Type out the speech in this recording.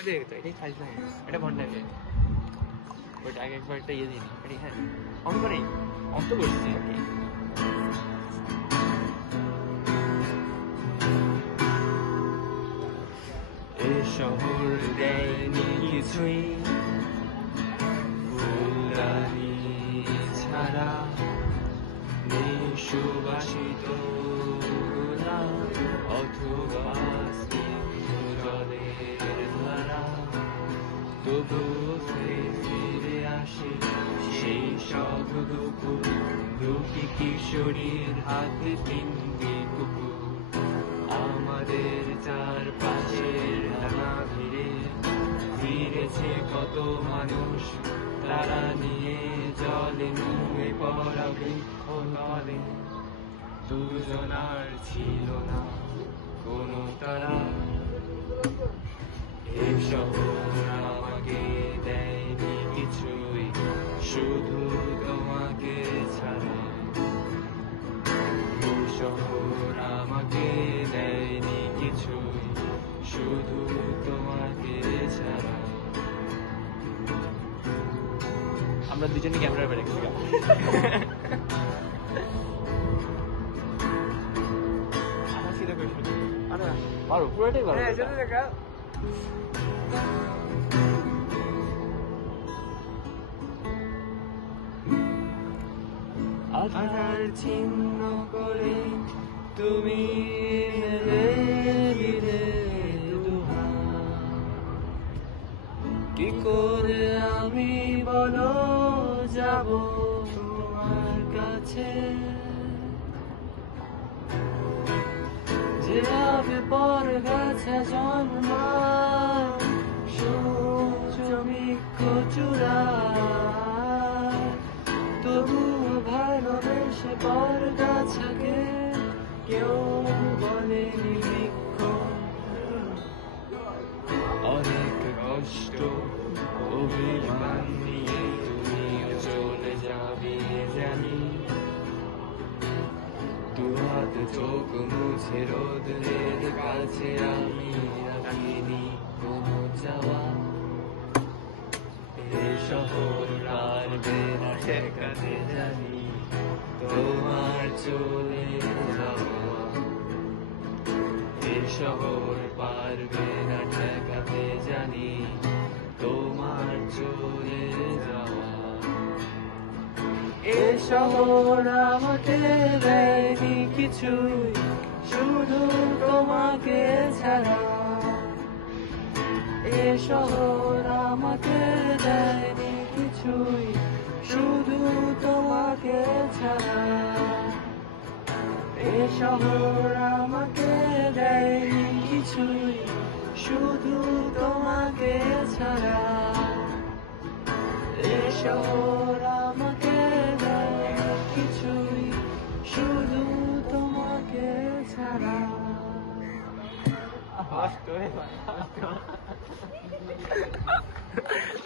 এটাই খাইছ না এটা ভন্ডামি ওইটা আগে একবার একটা ইয়ে দিই এটি হ্যাঁ অন করে অন তো করছি আর কি এ শহর দেয়নি কিছুই ফুলদানি ছাড়া নেই সুবাসিত গোলাপ অথবা জলের ধারা তবুও ফিরে আসে সেই সব দুপুর দুটি কিশোরীর হাতে তিনটি কুকুর আমাদের চারপাশের নানা ভিড়ে ফিরেছে কত মানুষ তারা নিয়ে জলে নুয়ে পড়া বৃক্ষ তলে দুজনার ছিল না কোনো তারা এ শহর আমাকে দেয়নি কিছুই শুধু তোমাকে ছাড়া এ শহর আমাকে দেয়নি কিছুই শুধু তোমাকে ছাড়া আমরা দুজনে ক্যামেরার বাইরে গেছি পারো পুরোটাই পারো আধার চিহ্ন করে তুমি কি করে আমি বলো যাব তোমার কাছে যেভাবে পর গাছে জন্মা সূর্যবৃক্ষ চূড়া তবুও ভালোবেসে পর গাছাকে কেউ বলেনি বৃক্ষ অনেক কষ্ট অভিমান নিয়ে তুমিও চলে যাবে জানি দুহাত চোখ মুছে রোদের কাছে আমি রাখিনি কোনো চাওয়া এ শহর পারবে না ঠেকাতে জানি তোমার চলে যাওয়া এ শহর পারবে না ঠেকাতে জানি তোমার চলে যাওয়া এ শহর আমাকে দেয়নি কিছুই শুধু তোমাকে ছাড়া এ শহর আমাকে দেয়নি কিছুই শুধু তোমাকে ছাড়া এ শহর আমাকে দেয়নি কিছুই শুধু তোমাকে ছাড়া এ শহর আমাকে দেয়নি কিছুই শুধু তোমাকে ছাড়া